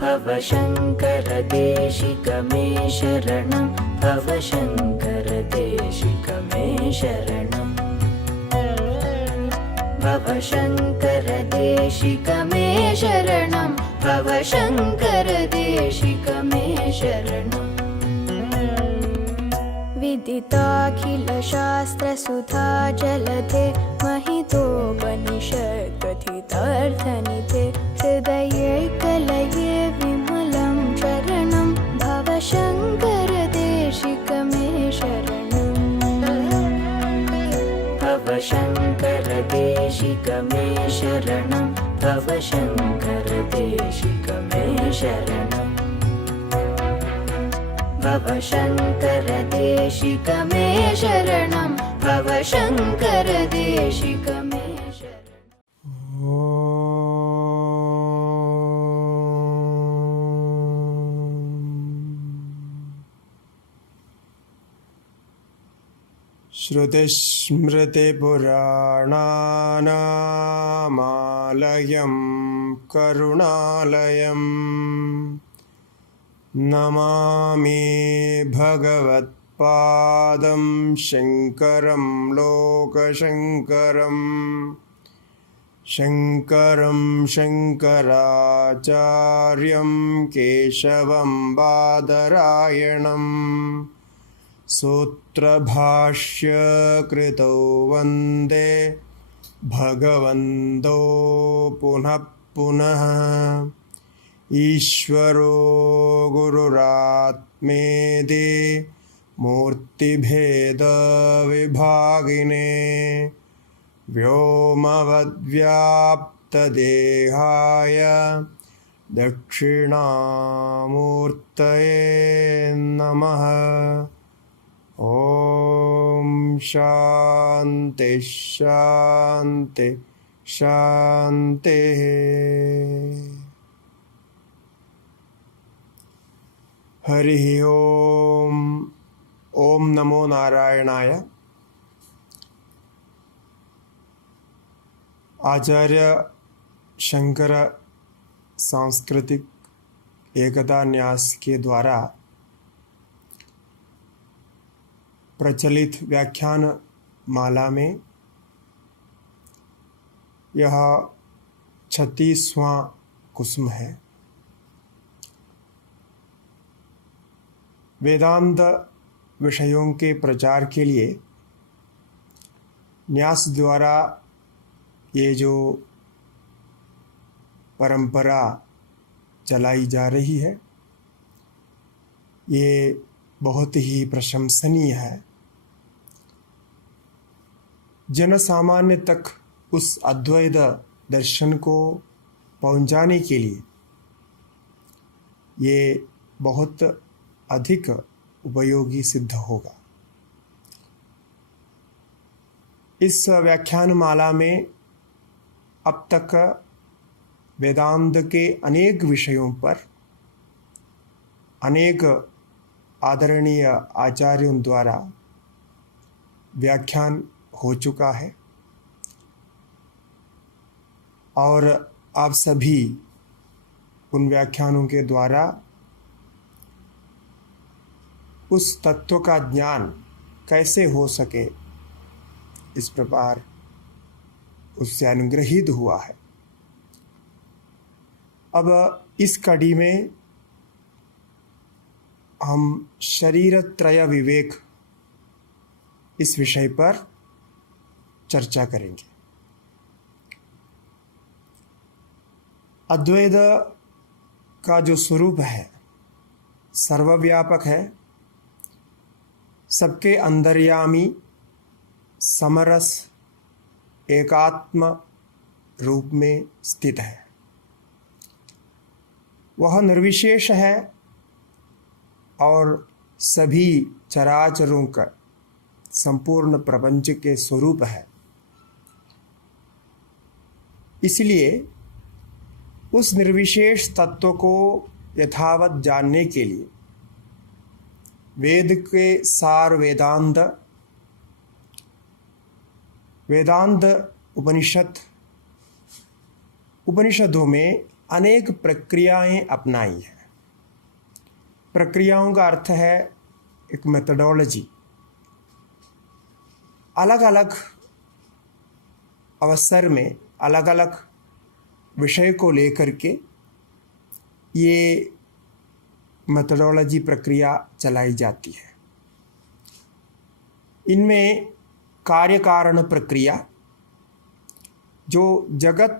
भवशङ्करदेशिकमे शरणं भवशङ्करदेशिकमे शरणं भवशङ्करदेशिकमे शरणं भवशङ्करदेशिकमे शरणं विदिताखिलशास्त्रसुधा जलधे महितोपनिषत्कथितार्थनिधे हृदये कलये विमलं शरणं भवशङ्करदेशिकमे शरणं भवशङ्करदेशिकमे शरणं भवशङ्करदेशिकमे शरणं भवशङ्करदेशिकमे शरणं भवशङ्करदेशिकमे श्रुतिस्मृतिपुराणानामालयं करुणालयं नमामि भगवत्पादं शङ्करं लोकशङ्करं शङ्करं शङ्कराचार्यं केशवं बादरायणं सूत्रभाष्यकृतौ वन्दे भगवन्तो पुनः पुनः ईश्वरो गुरुरात्मेति मूर्तिभेदविभागिने व्योमवद्व्याप्तदेहाय दक्षिणामूर्तये नमः। ॐ शान्ति शान्ति शान्तिः। हरिः ओम। ओम नमो नारायणाय। आचार्य शंकर सांस्कृतिक एकता न्यास के द्वारा प्रचलित व्याख्यान माला में यह 36वां कुसुम है। वेदांत विषयों के प्रचार के लिए न्यास द्वारा ये जो परंपरा चलाई जा रही है ये बहुत ही प्रशंसनीय है। जन सामान्य तक उस अद्वैत दर्शन को पहुंचाने के लिए ये बहुत अधिक उपयोगी सिद्ध होगा। इस व्याख्यान माला में अब तक वेदांत के अनेक विषयों पर अनेक आदरणीय आचार्यों द्वारा व्याख्यान हो चुका है और आप सभी उन व्याख्यानों के द्वारा उस तत्व का ज्ञान कैसे हो सके इस प्रकार उससे अनुग्रहित हुआ है। अब इस कड़ी में हम शरीर त्रय विवेक इस विषय पर चर्चा करेंगे। अद्वैत का जो स्वरूप है सर्वव्यापक है, सबके अंतर्यामी, समरस, एकात्म रूप में स्थित है। वह निर्विशेष है और सभी चराचरों का संपूर्ण प्रपंच के स्वरूप है। इसलिए उस निर्विशेष तत्व को यथावत जानने के लिए वेद के सार वेदांत उपनिषदों में अनेक प्रक्रियाएं अपनाई हैं। प्रक्रियाओं का अर्थ है एक मेथडोलॉजी। अलग अलग अवसर में अलग अलग विषय को लेकर के ये मेथडोलॉजी प्रक्रिया चलाई जाती है। इनमें कार्य कारण प्रक्रिया जो जगत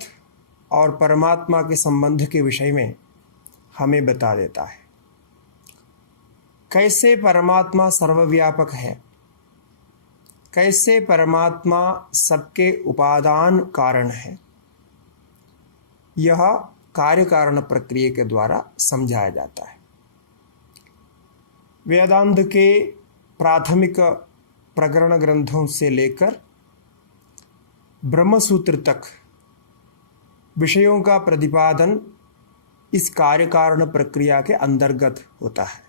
और परमात्मा के संबंध के विषय में हमें बता देता है। कैसे परमात्मा सर्वव्यापक है, कैसे परमात्मा सबके उपादान कारण है, यह कार्य कारण प्रक्रिया के द्वारा समझाया जाता है। वेदांत के प्राथमिक प्रकरण ग्रंथों से लेकर ब्रह्मसूत्र तक विषयों का प्रतिपादन इस कार्य कारण प्रक्रिया के अंतर्गत होता है।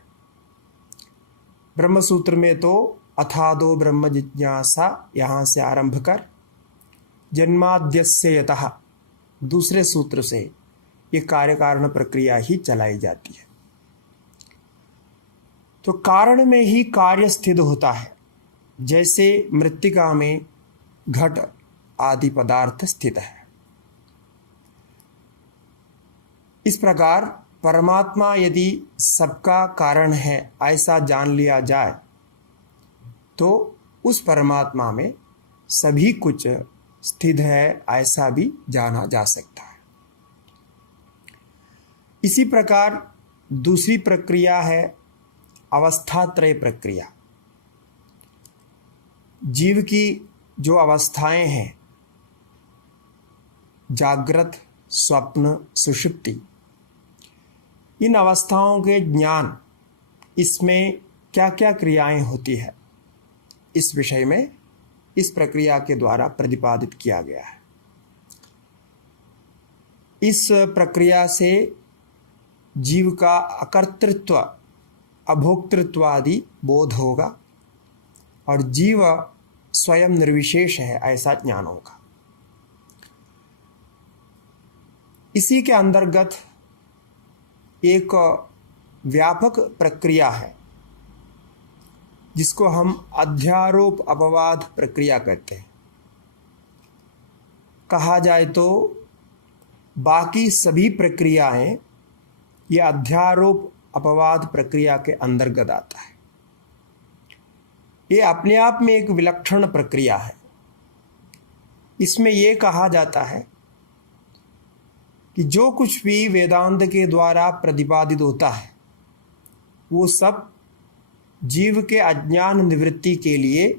ब्रह्मसूत्र में तो अथादो ब्रह्म जिज्ञासा यहाँ से आरंभ कर जन्माद्यस्य यतः दूसरे सूत्र से ये कार्य कारण प्रक्रिया ही चलाई जाती है। तो कारण में ही कार्य स्थित होता है, जैसे मृत्तिका में घट आदि पदार्थ स्थित है। इस प्रकार परमात्मा यदि सबका कारण है ऐसा जान लिया जाए तो उस परमात्मा में सभी कुछ स्थित है ऐसा भी जाना जा सकता है। इसी प्रकार दूसरी प्रक्रिया है अवस्थात्रय प्रक्रिया। जीव की जो अवस्थाएं हैं, जागृत, स्वप्न, सुषुप्ति, इन अवस्थाओं के ज्ञान, इसमें क्या क्या क्रियाएं होती है, इस विषय में इस प्रक्रिया के द्वारा प्रतिपादित किया गया है। इस प्रक्रिया से जीव का अकर्तृत्व, अभोक्तृत्व आदि बोध होगा और जीव स्वयं निर्विशेष है ऐसा ज्ञान होगा। इसी के अंतर्गत एक व्यापक प्रक्रिया है जिसको हम अध्यारोप अपवाद प्रक्रिया कहते हैं। कहा जाए तो बाकी सभी प्रक्रियाएं ये अध्यारोप अपवाद प्रक्रिया के अंतर्गत आता है। ये अपने आप में एक विलक्षण प्रक्रिया है। इसमें ये कहा जाता है कि जो कुछ भी वेदांत के द्वारा प्रतिपादित होता है वो सब जीव के अज्ञान निवृत्ति के लिए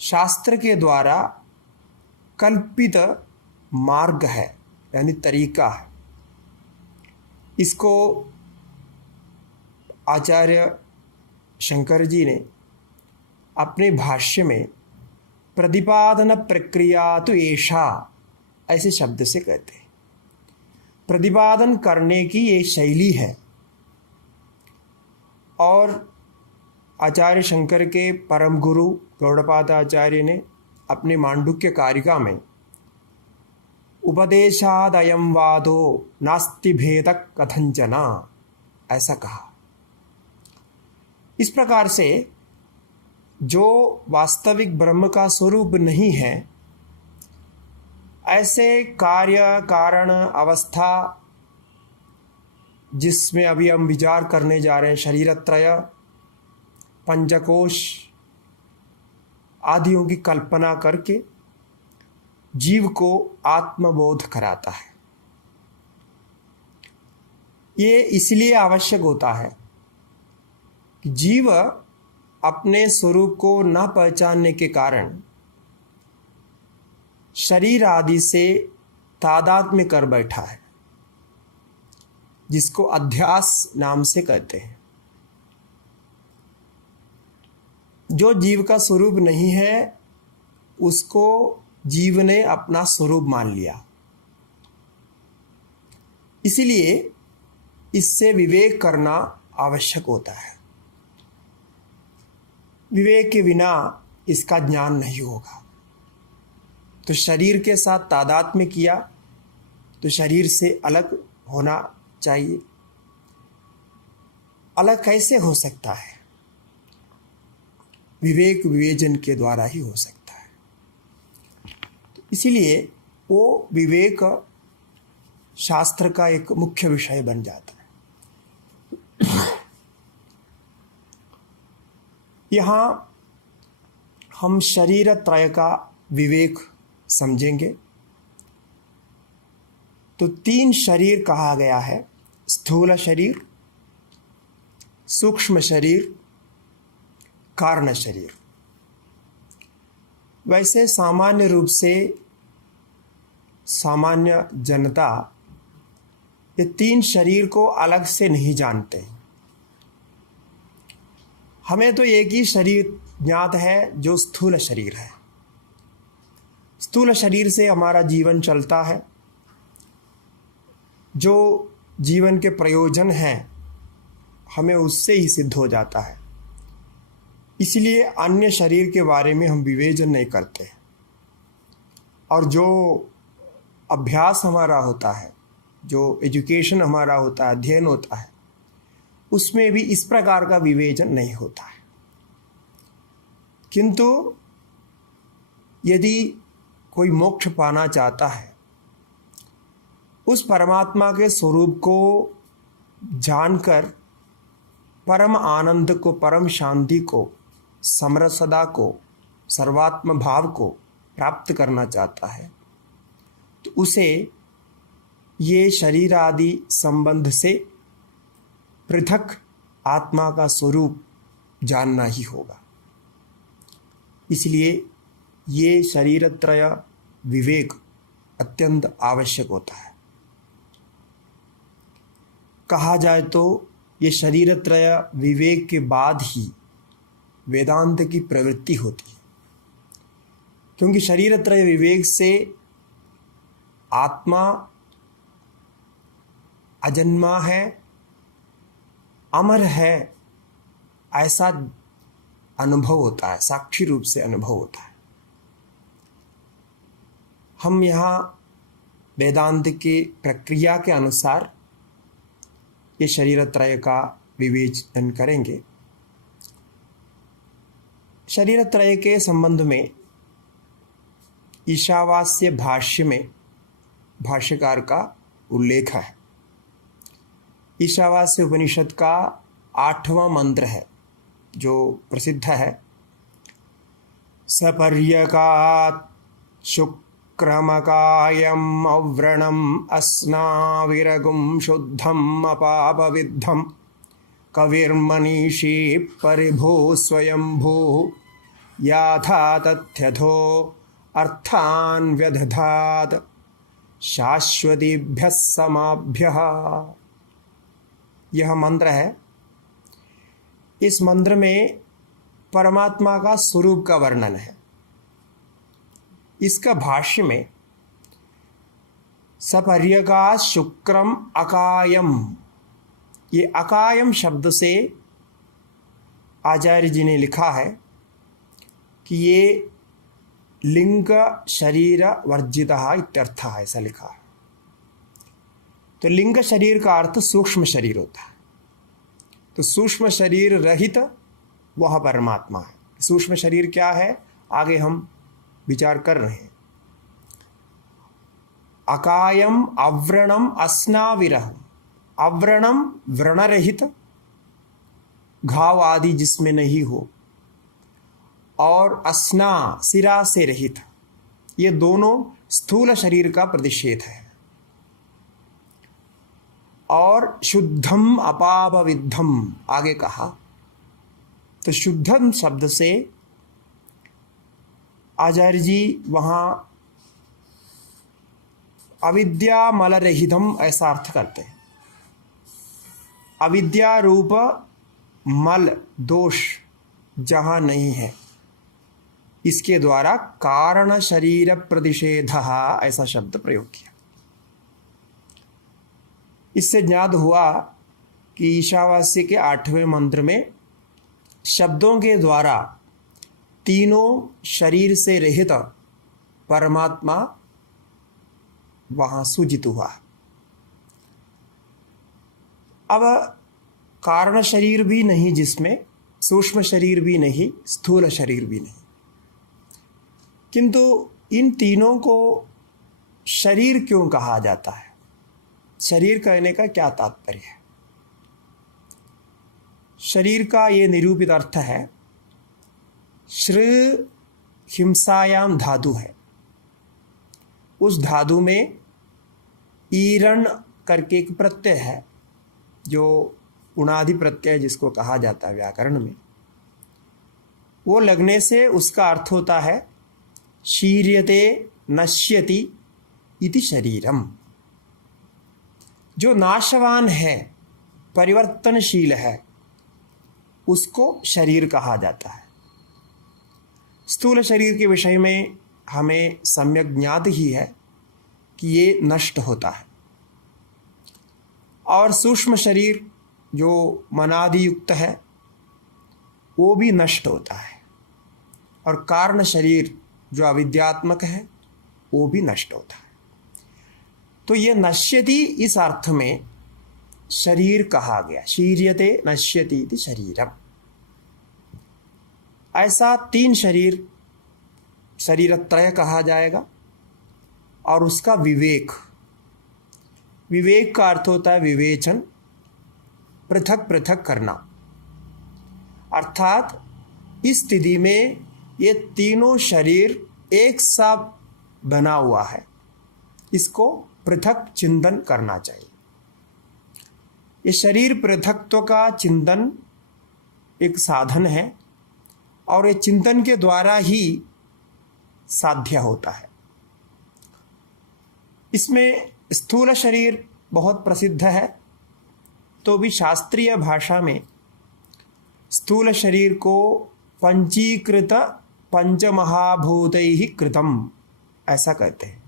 शास्त्र के द्वारा कल्पित मार्ग है, यानी तरीका है। इसको आचार्य शंकर जी ने अपने भाष्य में प्रतिपादन प्रक्रिया तो ऐसा ऐसे शब्द से कहते हैं। प्रतिपादन करने की ये शैली है। और आचार्य शंकर के परम गुरु गौड़पाद आचार्य ने अपने मांडुक्य कारिका में उपदेशादयं वादो नास्ति भेदक कथंचना ऐसा कहा। इस प्रकार से जो वास्तविक ब्रह्म का स्वरूप नहीं है, ऐसे कार्य कारण अवस्था जिसमें अभी हम विचार करने जा रहे हैं, शरीरत्रय, पंचकोश आदियों की कल्पना करके जीव को आत्मबोध कराता है। ये इसलिए आवश्यक होता है कि जीव अपने स्वरूप को न पहचानने के कारण शरीर आदि से तादात्म्य कर बैठा है, जिसको अध्यास नाम से कहते हैं। जो जीव का स्वरूप नहीं है उसको जीव ने अपना स्वरूप मान लिया। इसलिए इससे विवेक करना आवश्यक होता है। विवेक के बिना इसका ज्ञान नहीं होगा। तो शरीर के साथ तादात्म्य किया तो शरीर से अलग होना चाहिए। अलग कैसे हो सकता है? विवेक विवेचन के द्वारा ही हो सकता है। तो इसीलिए वो विवेक शास्त्र का एक मुख्य विषय बन जाता है। यहाँ हम शरीर त्रय का विवेक समझेंगे। तो 3 शरीर कहा गया है, स्थूल शरीर, सूक्ष्म शरीर, कारण शरीर। वैसे सामान्य रूप से सामान्य जनता ये 3 शरीर को अलग से नहीं जानते। हमें तो एक ही शरीर ज्ञात है जो स्थूल शरीर है। स्थूल शरीर से हमारा जीवन चलता है। जो जीवन के प्रयोजन हैं हमें उससे ही सिद्ध हो जाता है। इसलिए अन्य शरीर के बारे में हम विवेचन नहीं करते। और जो अभ्यास हमारा होता है, जो एजुकेशन हमारा होता है, अध्ययन होता है, उसमें भी इस प्रकार का विवेचन नहीं होता है। किंतु यदि कोई मोक्ष पाना चाहता है, उस परमात्मा के स्वरूप को जानकर परम आनंद को, परम शांति को, समरसता को, सर्वात्म भाव को प्राप्त करना चाहता है, तो उसे ये शरीर आदि संबंध से पृथक आत्मा का स्वरूप जानना ही होगा। इसलिए ये शरीरत्रय विवेक अत्यंत आवश्यक होता है। कहा जाए तो ये शरीरत्रय विवेक के बाद ही वेदांत की प्रवृत्ति होती है, क्योंकि शरीरत्रय विवेक से आत्मा अजन्मा है, अमर है, ऐसा अनुभव होता है, साक्षी रूप से अनुभव होता है। हम यहाँ वेदांत की प्रक्रिया के अनुसार ये शरीरत्रय का विवेचन करेंगे। शरीरत्रय के संबंध में ईशावास्य भाष्य में भाष्यकार का उल्लेख है। ईशावास्य उपनिषद का 8वां मंत्र है जो प्रसिद्ध है। सपर्यकात् शुक्रमकायम् अव्रणम् अस्नाविरगुं शुद्धम् अपापविद्धम् कविर्मनीषी परिभो स्वयंभू याथा तथ्यथो अर्थान् व्यदधात् शाश्वतीभ्यः समाभ्यः। यह मंत्र है। इस मंत्र में परमात्मा का स्वरूप का वर्णन है। इसका भाष्य में सपर्यकात् शुक्रम अकायम, ये अकायम शब्द से आचार्य जी ने लिखा है कि ये लिंग शरीर वर्जितः इत्यर्थः, ऐसा लिखा है। तो लिंग शरीर का अर्थ सूक्ष्म शरीर होता है। तो सूक्ष्म शरीर रहित वह परमात्मा है। सूक्ष्म शरीर क्या है, आगे हम विचार कर रहे हैं। अकायम अव्रणम अस्नाविरह, अव्रणम व्रण रहित, घाव आदि जिसमें नहीं हो, और अस्ना सिरा से रहित, ये दोनों स्थूल शरीर का प्रतिषेध है। और शुद्धम अपापविद्धम आगे कहा। तो शुद्धम शब्द से आचार्य जी वहाँ अविद्या मल रहितम ऐसा अर्थ करते हैं। अविद्या रूप मल दोष जहाँ नहीं है, इसके द्वारा कारण शरीर प्रतिषेधः ऐसा शब्द प्रयोग किया। इससे ज्ञात हुआ कि ईशावास्य के 8वें मंत्र में शब्दों के द्वारा तीनों शरीर से रहित परमात्मा वहाँ सूजित हुआ। अब कारण शरीर भी नहीं, जिसमें सूक्ष्म शरीर भी नहीं, स्थूल शरीर भी नहीं, किंतु इन तीनों को शरीर क्यों कहा जाता है? शरीर कहने का क्या तात्पर्य है? शरीर का ये निरूपित अर्थ है, श्र हिंसायाम धातु है, उस धातु में ईरण करके एक प्रत्यय है, जो उणादि प्रत्यय जिसको कहा जाता है व्याकरण में, वो लगने से उसका अर्थ होता है शीर्यते नश्यति इति शरीरम। जो नाशवान है, परिवर्तनशील है, उसको शरीर कहा जाता है। स्थूल शरीर के विषय में हमें सम्यक ज्ञात ही है कि ये नष्ट होता है, और सूक्ष्म शरीर जो मनादि युक्त है वो भी नष्ट होता है, और कारण शरीर जो अविद्यात्मक है वो भी नष्ट होता है। तो ये नश्यति इस अर्थ में शरीर कहा गया, शीर्यते नश्यति इति शरीरम। ऐसा तीन शरीर, शरीरत्रय कहा जाएगा। और उसका विवेक, विवेक का अर्थ होता है विवेचन, पृथक पृथक करना। अर्थात इस स्थिति में ये तीनों शरीर एक साथ बना हुआ है, इसको पृथक चिंतन करना चाहिए। ये शरीर पृथकत्व का चिंतन एक साधन है, और ये चिंतन के द्वारा ही साध्य होता है। इसमें स्थूल शरीर बहुत प्रसिद्ध है, तो भी शास्त्रीय भाषा में स्थूल शरीर को पंचीकृत पंचमहाभूतैः कृतम ऐसा कहते हैं।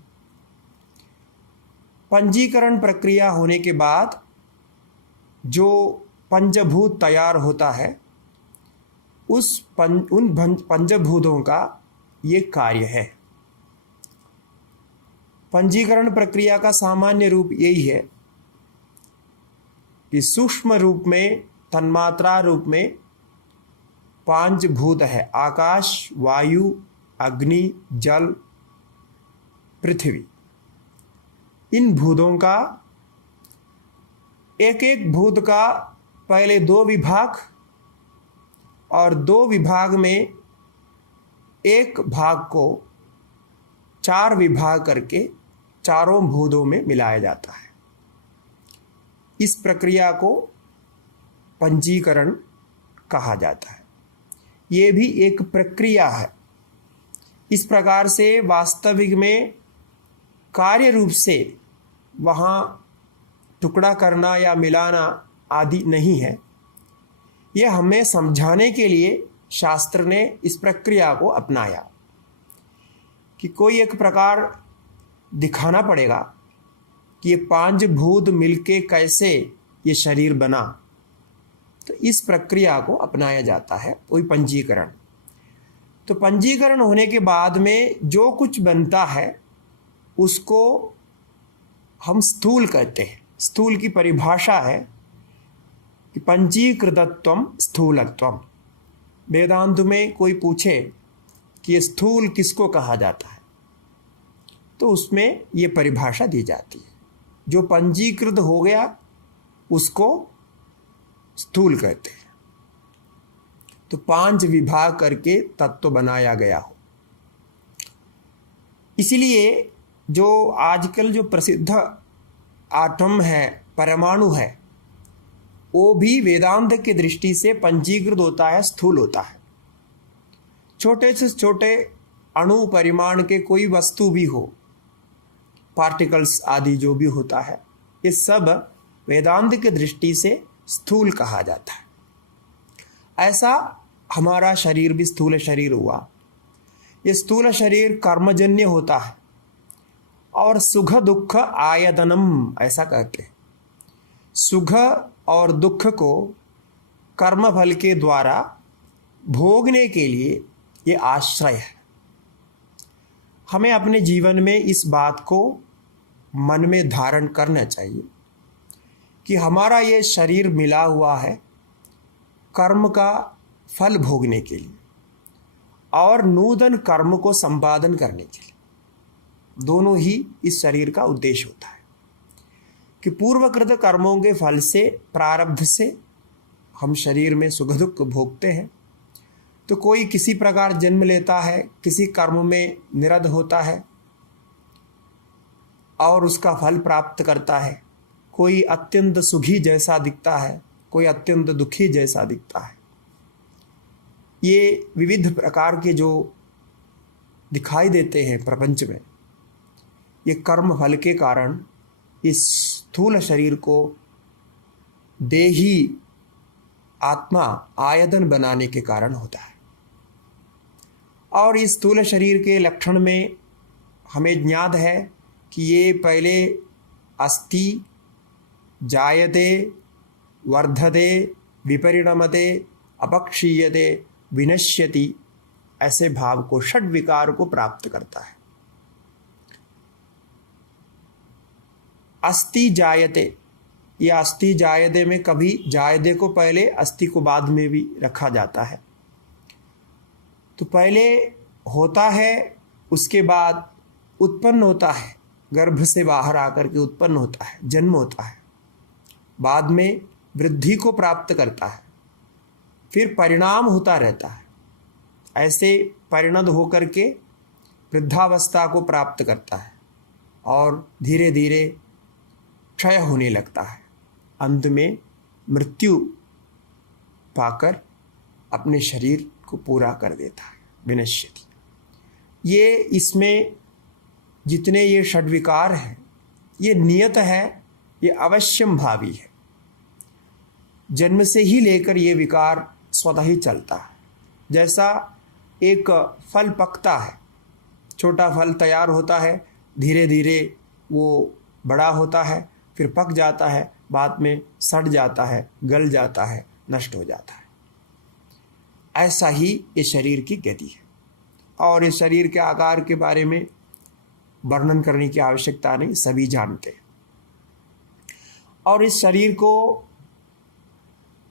पंजीकरण प्रक्रिया होने के बाद जो पंचभूत तैयार होता है, उन पंचभूतों का ये कार्य है। पंजीकरण प्रक्रिया का सामान्य रूप यही है कि सूक्ष्म रूप में, तन्मात्रा रूप में 5 भूत है, आकाश, वायु, अग्नि, जल, पृथ्वी। इन भूतों का एक एक भूत का पहले 2 विभाग, और 2 विभाग में एक भाग को 4 विभाग करके चारों भूतों में मिलाया जाता है। इस प्रक्रिया को पंजीकरण कहा जाता है। ये भी एक प्रक्रिया है। इस प्रकार से वास्तविक में कार्य रूप से वहाँ टुकड़ा करना या मिलाना आदि नहीं है। यह हमें समझाने के लिए शास्त्र ने इस प्रक्रिया को अपनाया कि कोई एक प्रकार दिखाना पड़ेगा कि ये 5 भूत मिलके कैसे ये शरीर बना। तो इस प्रक्रिया को अपनाया जाता है, वही पंजीकरण। तो पंजीकरण होने के बाद में जो कुछ बनता है उसको हम स्थूल कहते हैं। स्थूल की परिभाषा है कि पंजीकृतत्वम स्थूलत्वम। वेदांत में कोई पूछे कि ये स्थूल किसको कहा जाता है, तो उसमें ये परिभाषा दी जाती है। जो पंजीकृत हो गया उसको स्थूल कहते हैं। तो 5 विभाग करके तत्व बनाया गया हो। इसलिए जो आजकल जो प्रसिद्ध आटम है, परमाणु है, वो भी वेदांत की दृष्टि से पंजीकृत होता है, स्थूल होता है। छोटे से छोटे अणु परिमाण के कोई वस्तु भी हो, पार्टिकल्स आदि जो भी होता है, ये सब वेदांत की दृष्टि से स्थूल कहा जाता है। ऐसा हमारा शरीर भी स्थूल शरीर हुआ। ये स्थूल शरीर कर्मजन्य होता है, और सुख दुख आयतनम ऐसा कहते हैं। सुख और दुख को कर्म फल के द्वारा भोगने के लिए ये आश्रय है। हमें अपने जीवन में इस बात को मन में धारण करना चाहिए कि हमारा ये शरीर मिला हुआ है कर्म का फल भोगने के लिए और नूतन कर्म को संपादन करने के लिए। दोनों ही इस शरीर का उद्देश्य होता है कि पूर्वकृत कर्मों के फल से, प्रारब्ध से हम शरीर में सुख दुख भोगते हैं। तो कोई किसी प्रकार जन्म लेता है, किसी कर्म में निरत होता है और उसका फल प्राप्त करता है। कोई अत्यंत सुखी जैसा दिखता है, कोई अत्यंत दुखी जैसा दिखता है। ये विविध प्रकार के जो दिखाई देते हैं प्रपंच में, ये कर्म फल के कारण इस स्थूल शरीर को देही आत्मा आयतन बनाने के कारण होता है। और इस स्थूल शरीर के लक्षण में हमें ज्ञात है कि ये पहले अस्ति, जायते, वर्धते, विपरिणमते, अपक्षीयते, विनश्यति, ऐसे भाव को, षड विकार को प्राप्त करता है। अस्ति जायते, ये अस्ति जायते में कभी जायते को पहले, अस्ति को बाद में भी रखा जाता है। तो पहले होता है, उसके बाद उत्पन्न होता है, गर्भ से बाहर आकर के उत्पन्न होता है, जन्म होता है, बाद में वृद्धि को प्राप्त करता है, फिर परिणाम होता रहता है। ऐसे परिणत होकर के वृद्धावस्था को प्राप्त करता है और धीरे धीरे क्षय होने लगता है। अंत में मृत्यु पाकर अपने शरीर को पूरा कर देता है, विनश्यति। ये इसमें जितने ये षड्विकार हैं, ये नियत है, ये अवश्यम भावी है। जन्म से ही लेकर ये विकार स्वतः ही चलता है। जैसा एक फल पकता है, छोटा फल तैयार होता है, धीरे धीरे वो बड़ा होता है, फिर पक जाता है, बाद में सड़ जाता है, गल जाता है, नष्ट हो जाता है। ऐसा ही ये शरीर की गति है। और इस शरीर के आकार के बारे में वर्णन करने की आवश्यकता नहीं, सभी जानते हैं। और इस शरीर को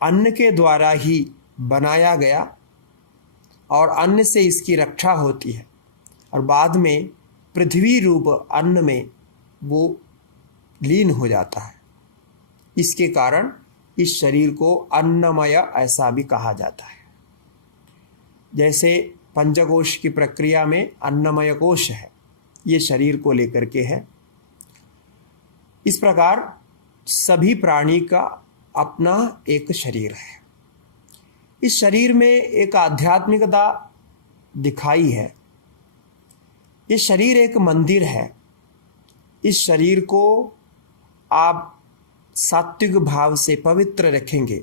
अन्न के द्वारा ही बनाया गया और अन्न से इसकी रक्षा होती है और बाद में पृथ्वी रूप अन्न में वो लीन हो जाता है। इसके कारण इस शरीर को अन्नमय ऐसा भी कहा जाता है। जैसे पंचकोश की प्रक्रिया में अन्नमय कोश है, ये शरीर को लेकर के है। इस प्रकार सभी प्राणी का अपना एक शरीर है। इस शरीर में एक आध्यात्मिकता दिखाई है। ये शरीर एक मंदिर है। इस शरीर को आप सात्विक भाव से पवित्र रखेंगे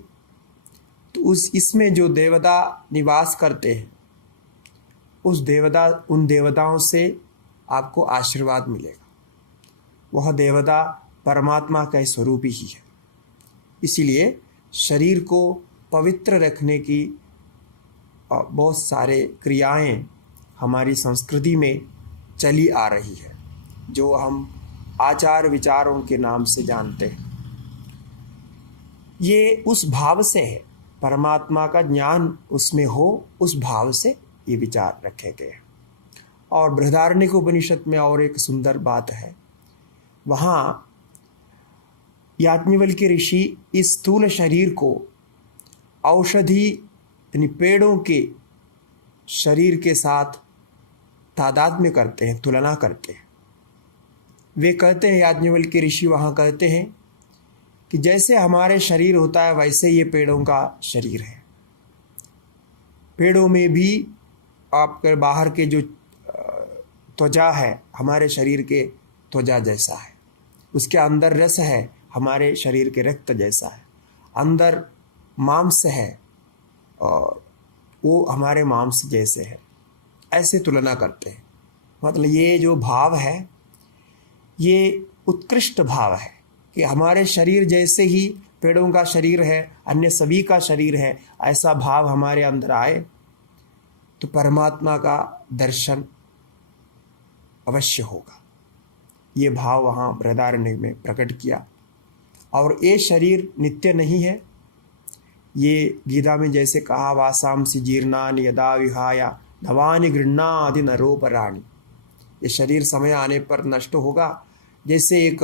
तो इसमें जो देवता निवास करते हैं, उन देवताओं से आपको आशीर्वाद मिलेगा। वह देवता परमात्मा का स्वरूप ही है। इसीलिए शरीर को पवित्र रखने की बहुत सारे क्रियाएं हमारी संस्कृति में चली आ रही है, जो हम आचार विचारों के नाम से जानते हैं। ये उस भाव से है, परमात्मा का ज्ञान उसमें हो, उस भाव से ये विचार रखे गए। और बृहदारण्यक उपनिषद में और एक सुंदर बात है, वहाँ याज्ञवल्क्य ऋषि इस स्थूल शरीर को औषधि यानी पेड़ों के शरीर के साथ तादात्म्य करते हैं, तुलना करते हैं। वे कहते हैं, याज्ञवल्क्य ऋषि वहाँ कहते हैं कि जैसे हमारे शरीर होता है वैसे ये पेड़ों का शरीर है। पेड़ों में भी आपके बाहर के जो त्वचा है हमारे शरीर के त्वचा जैसा है, उसके अंदर रस है हमारे शरीर के रक्त जैसा है, अंदर मांस है और वो हमारे मांस जैसे है। ऐसे तुलना करते हैं। मतलब ये जो भाव है ये उत्कृष्ट भाव है कि हमारे शरीर जैसे ही पेड़ों का शरीर है, अन्य सभी का शरीर है, ऐसा भाव हमारे अंदर आए तो परमात्मा का दर्शन अवश्य होगा। ये भाव वहाँ बृहदारण्यक में प्रकट किया। और ये शरीर नित्य नहीं है। ये गीता में जैसे कहा, वासांसि जीर्णानि यदा विहाय नवानि गृह्णाति नरोपराणि, ये शरीर समय आने पर नष्ट होगा। जैसे एक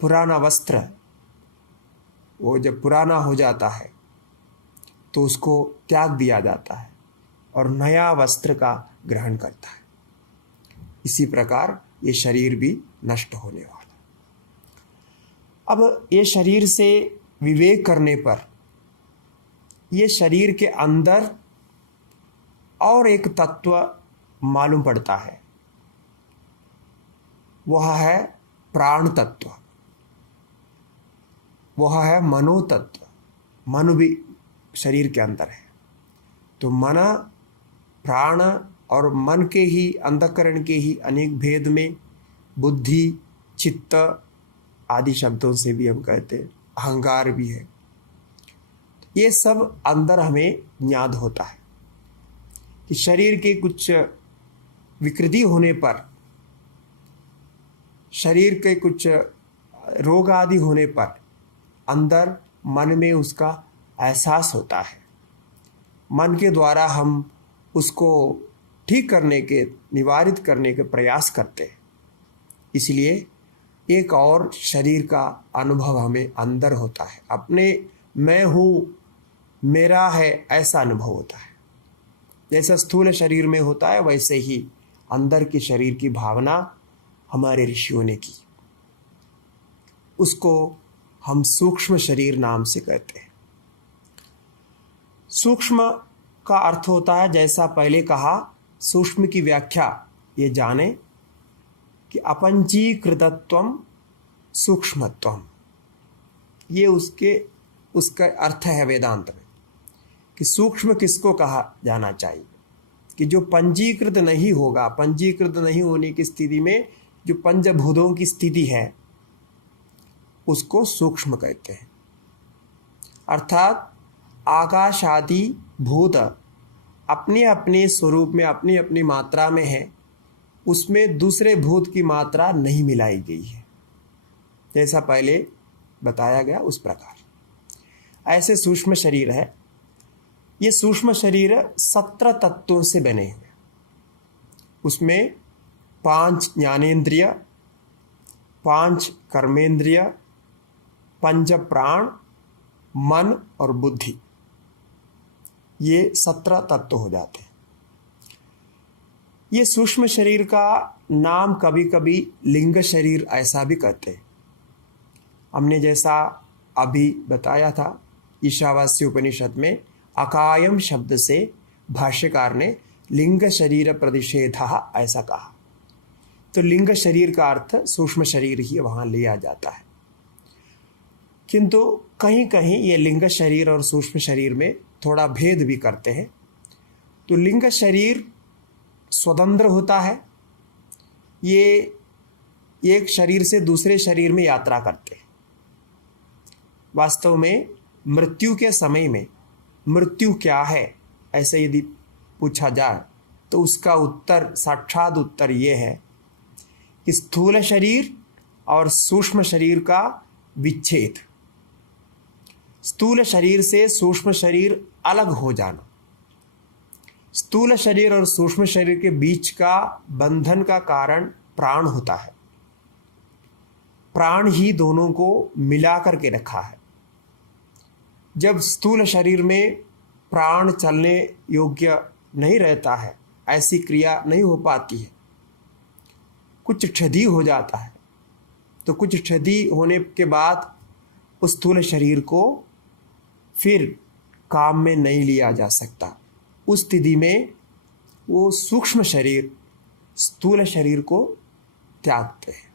पुराना वस्त्र, वो जब पुराना हो जाता है तो उसको त्याग दिया जाता है और नया वस्त्र का ग्रहण करता है। इसी प्रकार ये शरीर भी नष्ट होने वाला। अब ये शरीर से विवेक करने पर ये शरीर के अंदर और एक तत्व मालूम पड़ता है, वह है प्राण तत्व, वह है मनोतत्व। मन भी शरीर के अंदर है। तो मन, प्राण और मन के ही, अंतःकरण के ही अनेक भेद में बुद्धि, चित्त आदि शब्दों से भी हम कहते हैं, अहंकार भी है। ये सब अंदर हमें ज्ञात होता है कि शरीर के कुछ विकृति होने पर, शरीर के कुछ रोग आदि होने पर अंदर मन में उसका एहसास होता है। मन के द्वारा हम उसको ठीक करने के, निवारित करने के प्रयास करते हैं। इसलिए एक और शरीर का अनुभव हमें अंदर होता है। अपने मैं हूँ, मेरा है, ऐसा अनुभव होता है। जैसा स्थूल शरीर में होता है वैसे ही अंदर की शरीर की भावना हमारे ऋषियों ने की। उसको हम सूक्ष्म शरीर नाम से कहते हैं। सूक्ष्म का अर्थ होता है, जैसा पहले कहा, सूक्ष्म की व्याख्या ये जाने कि अपंचीकृतत्वम सूक्ष्मत्वम, ये उसका अर्थ है वेदांत में कि सूक्ष्म किसको कहा जाना चाहिए, कि जो पंजीकृत नहीं होगा। पंजीकृत नहीं होने की स्थिति में जो पंचभूतों की स्थिति है उसको सूक्ष्म कहते हैं। अर्थात आकाश आदि भूत अपने अपने स्वरूप में, अपनी अपनी मात्रा में है, उसमें दूसरे भूत की मात्रा नहीं मिलाई गई है। जैसा पहले बताया गया उस प्रकार ऐसे सूक्ष्म शरीर है। ये सूक्ष्म शरीर 17 तत्वों से बने हुए, उसमें 5 ज्ञानेंद्रिय, 5 कर्मेंद्रिय, 5 प्राण, मन और बुद्धि, ये 17 तत्व हो जाते हैं। ये सूक्ष्म शरीर का नाम कभी कभी लिंग शरीर ऐसा भी कहते हैं। हमने जैसा अभी बताया था, ईशावास्य उपनिषद में अकायम शब्द से भाष्यकार ने लिंग शरीर प्रतिषेधः ऐसा कहा। तो लिंग शरीर का अर्थ सूक्ष्म शरीर ही वहाँ लिया जाता है। किंतु कहीं कहीं ये लिंग शरीर और सूक्ष्म शरीर में थोड़ा भेद भी करते हैं। तो लिंग शरीर स्वतंत्र होता है, ये एक शरीर से दूसरे शरीर में यात्रा करते हैं। वास्तव में मृत्यु के समय में मृत्यु क्या है ऐसे यदि पूछा जाए तो उसका उत्तर, साक्षात उत्तर ये है कि स्थूल शरीर और सूक्ष्म शरीर का विच्छेद, स्थूल शरीर से सूक्ष्म शरीर अलग हो जाना, स्थूल शरीर और सूक्ष्म शरीर के बीच का बंधन का कारण प्राण होता है। प्राण ही दोनों को मिला करके रखा है। जब स्थूल शरीर में प्राण चलने योग्य नहीं रहता है, ऐसी क्रिया नहीं हो पाती है, कुछ क्षति हो जाता है, तो कुछ क्षति होने के बाद उस स्थूल शरीर को फिर काम में नहीं लिया जा सकता। उस स्थिति में वो सूक्ष्म शरीर स्थूल शरीर को त्यागते हैं,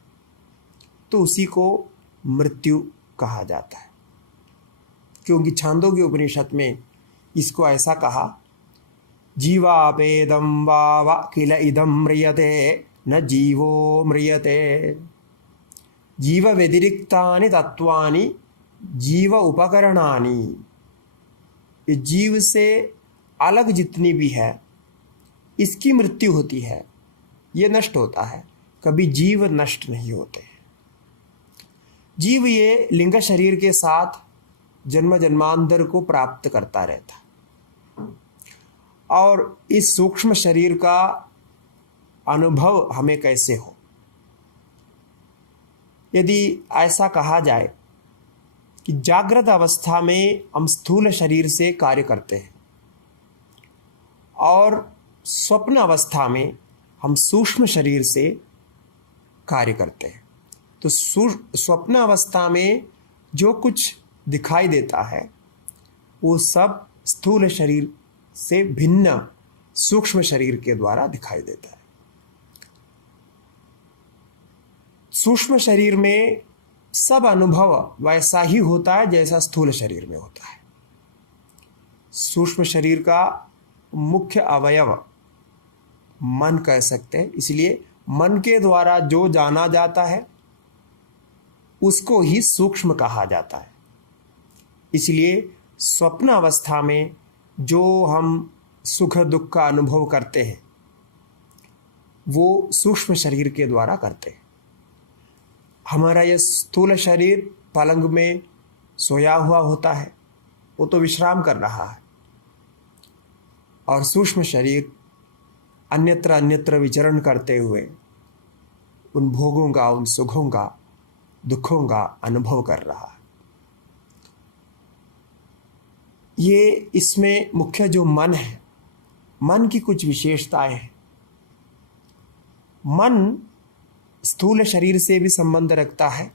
तो उसी को मृत्यु कहा जाता है। क्योंकि छांदोग्य उपनिषद में इसको ऐसा कहा, जीवापेदं वाव किल इदं म्रियते न जीवो म्रियते, जीव व्यतिरिक्तानि तत्वानि जीव उपकरणानि। ये जीव से अलग जितनी भी है इसकी मृत्यु होती है, ये नष्ट होता है, कभी जीव नष्ट नहीं होते। जीव ये लिंग शरीर के साथ जन्म जन्मांतर को प्राप्त करता रहता और इस सूक्ष्म शरीर का अनुभव हमें कैसे हो। यदि ऐसा कहा जाए कि जागृत अवस्था में हम स्थूल शरीर से कार्य करते हैं और स्वप्न अवस्था में हम सूक्ष्म शरीर से कार्य करते हैं, तो स्वप्न अवस्था में जो कुछ दिखाई देता है वो सब स्थूल शरीर से भिन्न सूक्ष्म शरीर के द्वारा दिखाई देता है। सूक्ष्म शरीर में सब अनुभव वैसा ही होता है जैसा स्थूल शरीर में होता है। सूक्ष्म शरीर का मुख्य अवयव मन कह सकते हैं, इसलिए मन के द्वारा जो जाना जाता है उसको ही सूक्ष्म कहा जाता है। इसलिए स्वप्न अवस्था में जो हम सुख दुख का अनुभव करते हैं वो सूक्ष्म शरीर के द्वारा करते हैं। हमारा यह स्थूल शरीर पलंग में सोया हुआ होता है, वो तो विश्राम कर रहा है, और सूक्ष्म शरीर अन्यत्र अन्यत्र विचरण करते हुए उन भोगों का, उन सुखों का, दुखों का अनुभव कर रहा है। ये इसमें मुख्य जो मन है, मन की कुछ विशेषताएं हैं। मन स्थूल शरीर से भी संबंध रखता है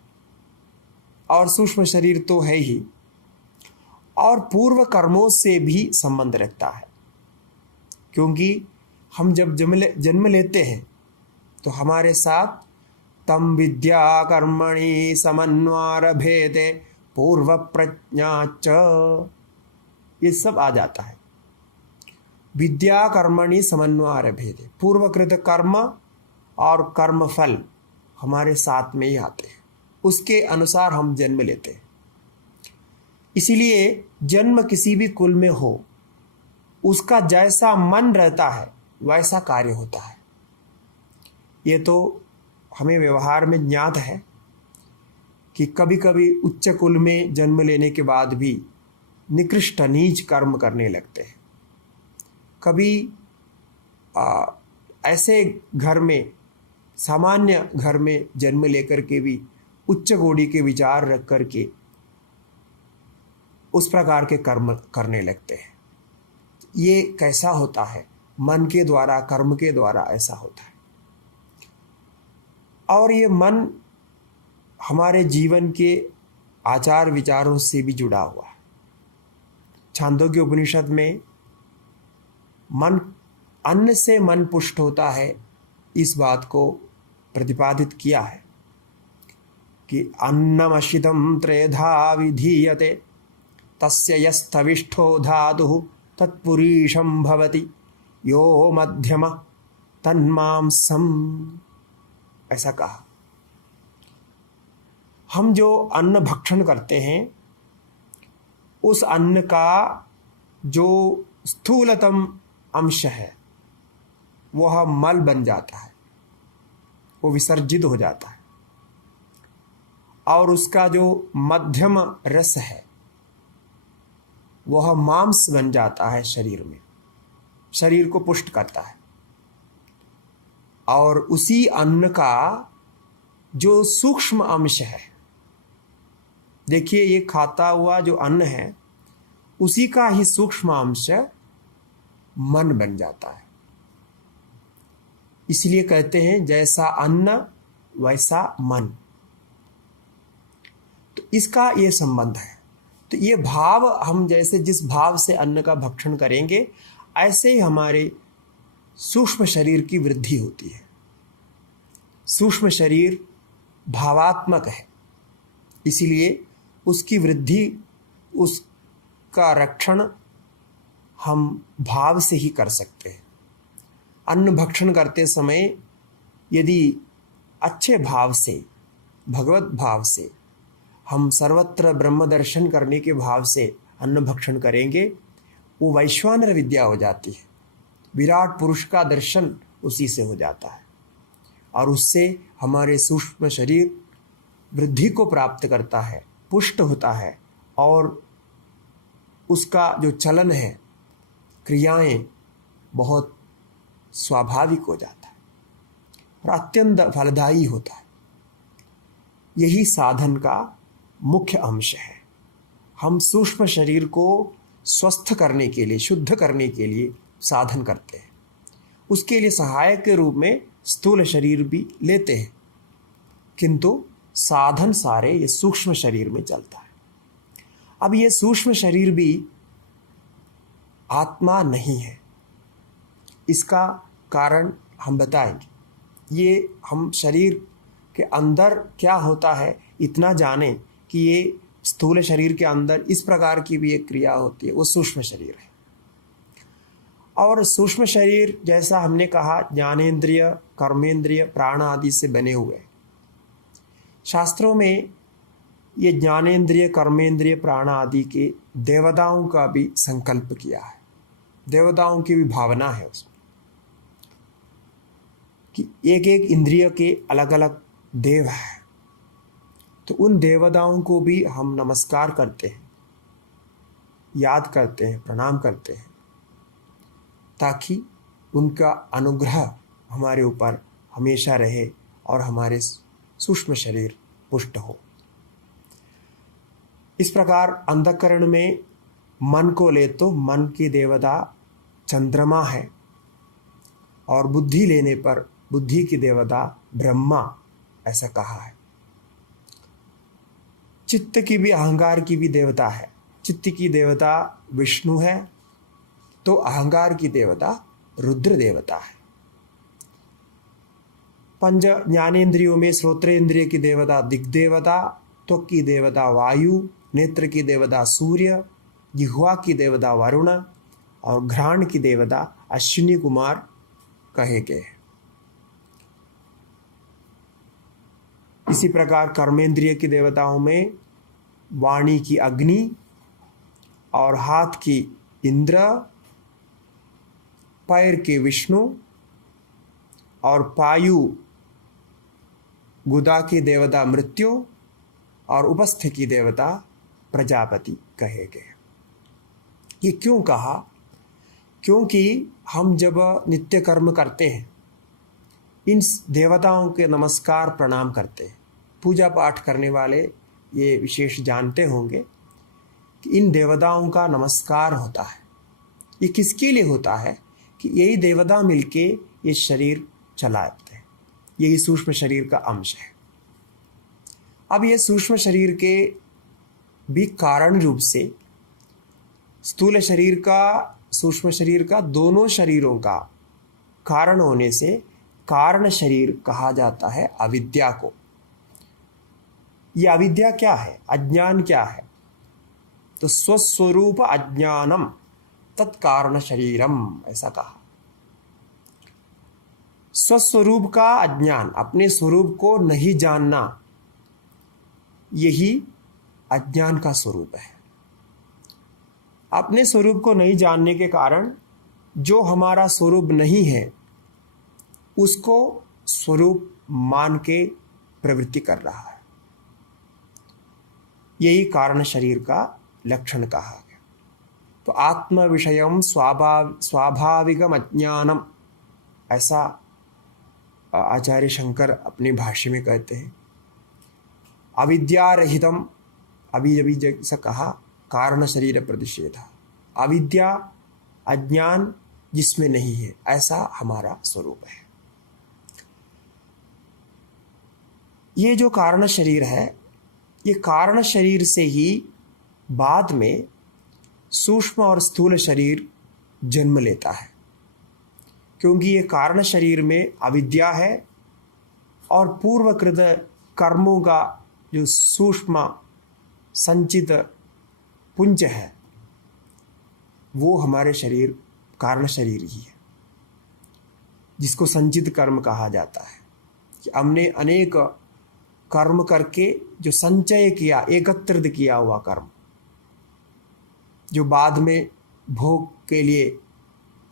और सूक्ष्म शरीर तो है ही, और पूर्व कर्मों से भी संबंध रखता है, क्योंकि हम जब जन्म लेते हैं तो हमारे साथ तम विद्या कर्मणि समन्वय भेदे पूर्व प्रज्ञा च, ये सब आ जाता है। विद्या कर्मणि समन्वय भेदे, पूर्वकृत कर्म और कर्म फल हमारे साथ में ही आते हैं, उसके अनुसार हम जन्म लेते हैं। इसीलिए जन्म किसी भी कुल में हो, उसका जैसा मन रहता है वैसा कार्य होता है। ये तो हमें व्यवहार में ज्ञात है कि कभी कभी उच्च कुल में जन्म लेने के बाद भी निकृष्ट नीच कर्म करने लगते हैं। कभी ऐसे घर में, सामान्य घर में जन्म लेकर के भी उच्च कोटि के विचार रख करके उस प्रकार के कर्म करने लगते हैं। ये कैसा होता है? मन के द्वारा, कर्म के द्वारा ऐसा होता है। और ये मन हमारे जीवन के आचार विचारों से भी जुड़ा हुआ है। छांदोग्य उपनिषद में मन, अन्न से मन पुष्ट होता है, इस बात को प्रतिपादित किया है कि अन्नमशितं त्रेधा विधीयते तस्य यस्थविष्ठो धातुः तत्पुरीशं भवति यो मध्यम तन्मांसम, ऐसा कहा। हम जो अन्न भक्षण करते हैं उस अन्न का जो स्थूलतम अंश है वह मल बन जाता है, वो विसर्जित हो जाता है, और उसका जो मध्यम रस है वह मांस बन जाता है शरीर में, शरीर को पुष्ट करता है। और उसी अन्न का जो सूक्ष्म अंश है, देखिए ये खाता हुआ जो अन्न है उसी का ही सूक्ष्म अंश मन बन जाता है। इसलिए कहते हैं जैसा अन्न वैसा मन। तो इसका ये संबंध है। तो ये भाव, हम जैसे जिस भाव से अन्न का भक्षण करेंगे ऐसे ही हमारे सूक्ष्म शरीर की वृद्धि होती है। सूक्ष्म शरीर भावात्मक है, इसलिए उसकी वृद्धि, उसका रक्षण हम भाव से ही कर सकते हैं। अन्न भक्षण करते समय यदि अच्छे भाव से, भगवत भाव से, हम सर्वत्र ब्रह्म दर्शन करने के भाव से अन्न भक्षण करेंगे, वो वैश्वानर विद्या हो जाती है। विराट पुरुष का दर्शन उसी से हो जाता है। और उससे हमारे सूक्ष्म शरीर वृद्धि को प्राप्त करता है, पुष्ट होता है और उसका जो चलन है, क्रियाएं बहुत स्वाभाविक हो जाता है और अत्यंत फलदायी होता है। यही साधन का मुख्य अंश है। हम सूक्ष्म शरीर को स्वस्थ करने के लिए, शुद्ध करने के लिए साधन करते हैं। उसके लिए सहायक के रूप में स्थूल शरीर भी लेते हैं, किंतु साधन सारे ये सूक्ष्म शरीर में चलता है। अब ये सूक्ष्म शरीर भी आत्मा नहीं है। इसका कारण हम बताएंगे। ये हम शरीर के अंदर क्या होता है इतना जाने कि ये स्थूल शरीर के अंदर इस प्रकार की भी एक क्रिया होती है, वो सूक्ष्म शरीर है। और सूक्ष्म शरीर जैसा हमने कहा ज्ञानेंद्रिय, कर्मेंद्रिय, प्राण आदि से बने हुए हैं। शास्त्रों में ये ज्ञानेंद्रिय, कर्मेंद्रिय, प्राण आदि के देवताओं का भी संकल्प किया है। देवताओं की भी भावना है उसमें कि एक एक इंद्रिय के अलग अलग देव हैं। तो उन देवताओं को भी हम नमस्कार करते हैं, याद करते हैं, प्रणाम करते हैं, ताकि उनका अनुग्रह हमारे ऊपर हमेशा रहे और हमारे सूक्ष्म शरीर पुष्ट हो। इस प्रकार अंतःकरण में मन को ले तो मन की देवता चंद्रमा है और बुद्धि लेने पर बुद्धि की देवता ब्रह्मा, ऐसा कहा है। चित्त की भी, अहंकार की भी देवता है। चित्त की देवता विष्णु है तो अहंकार की देवता रुद्र देवता है। पंच ज्ञानेंद्रियों में श्रोत्रेंद्रिय की देवता दिग्देवता, त्वक की देवता वायु, नेत्र की देवता सूर्य, जिह्वा की देवता वरुण और घ्राण की देवता अश्विनी कुमार कहे गए। इसी प्रकार कर्मेंद्रिय की देवताओं में वाणी की अग्नि और हाथ की इंद्र, पैर के विष्णु और पायु गुदा की देवता मृत्यु और उपस्थ की देवता प्रजापति कहे गए। ये क्यों कहा? क्योंकि हम जब नित्य कर्म करते हैं, इन देवताओं के नमस्कार प्रणाम करते हैं। पूजा पाठ करने वाले ये विशेष जानते होंगे कि इन देवताओं का नमस्कार होता है। ये किसके लिए होता है? कि यही देवता मिलके ये शरीर चलाते हैं। यही सूक्ष्म शरीर का अंश है। अब ये सूक्ष्म शरीर के भी कारण रूप से स्थूल शरीर का, सूक्ष्म शरीर का, दोनों शरीरों का कारण होने से कारण शरीर कहा जाता है अविद्या को। यह अविद्या क्या है? अज्ञान क्या है? तो स्वस्वरूप अज्ञानम तत्कारण शरीरम, ऐसा कहा। स्वस्वरूप का अज्ञान, अपने स्वरूप को नहीं जानना, यही अज्ञान का स्वरूप है। अपने स्वरूप को नहीं जानने के कारण जो हमारा स्वरूप नहीं है उसको स्वरूप मान के प्रवृत्ति कर रहा है। यही कारण शरीर का लक्षण कहा गया। तो आत्म विषयम स्वाभाविकम अज्ञानम, ऐसा आचार्य शंकर अपने भाष्य में कहते हैं। अविद्यारहितम, अभी जैसा कहा, कारण शरीर प्रतिषेध। अविद्या, अज्ञान जिसमें नहीं है, ऐसा हमारा स्वरूप है। ये जो कारण शरीर है, ये कारण शरीर से ही बाद में सूक्ष्म और स्थूल शरीर जन्म लेता है। क्योंकि ये कारण शरीर में अविद्या है और पूर्वकृत कर्मों का जो सूक्ष्म संचित पुंज है, वो हमारे शरीर कारण शरीर ही है, जिसको संचित कर्म कहा जाता है। कि हमने अनेक कर्म करके जो संचय किया, एकत्रित किया हुआ कर्म, जो बाद में भोग के लिए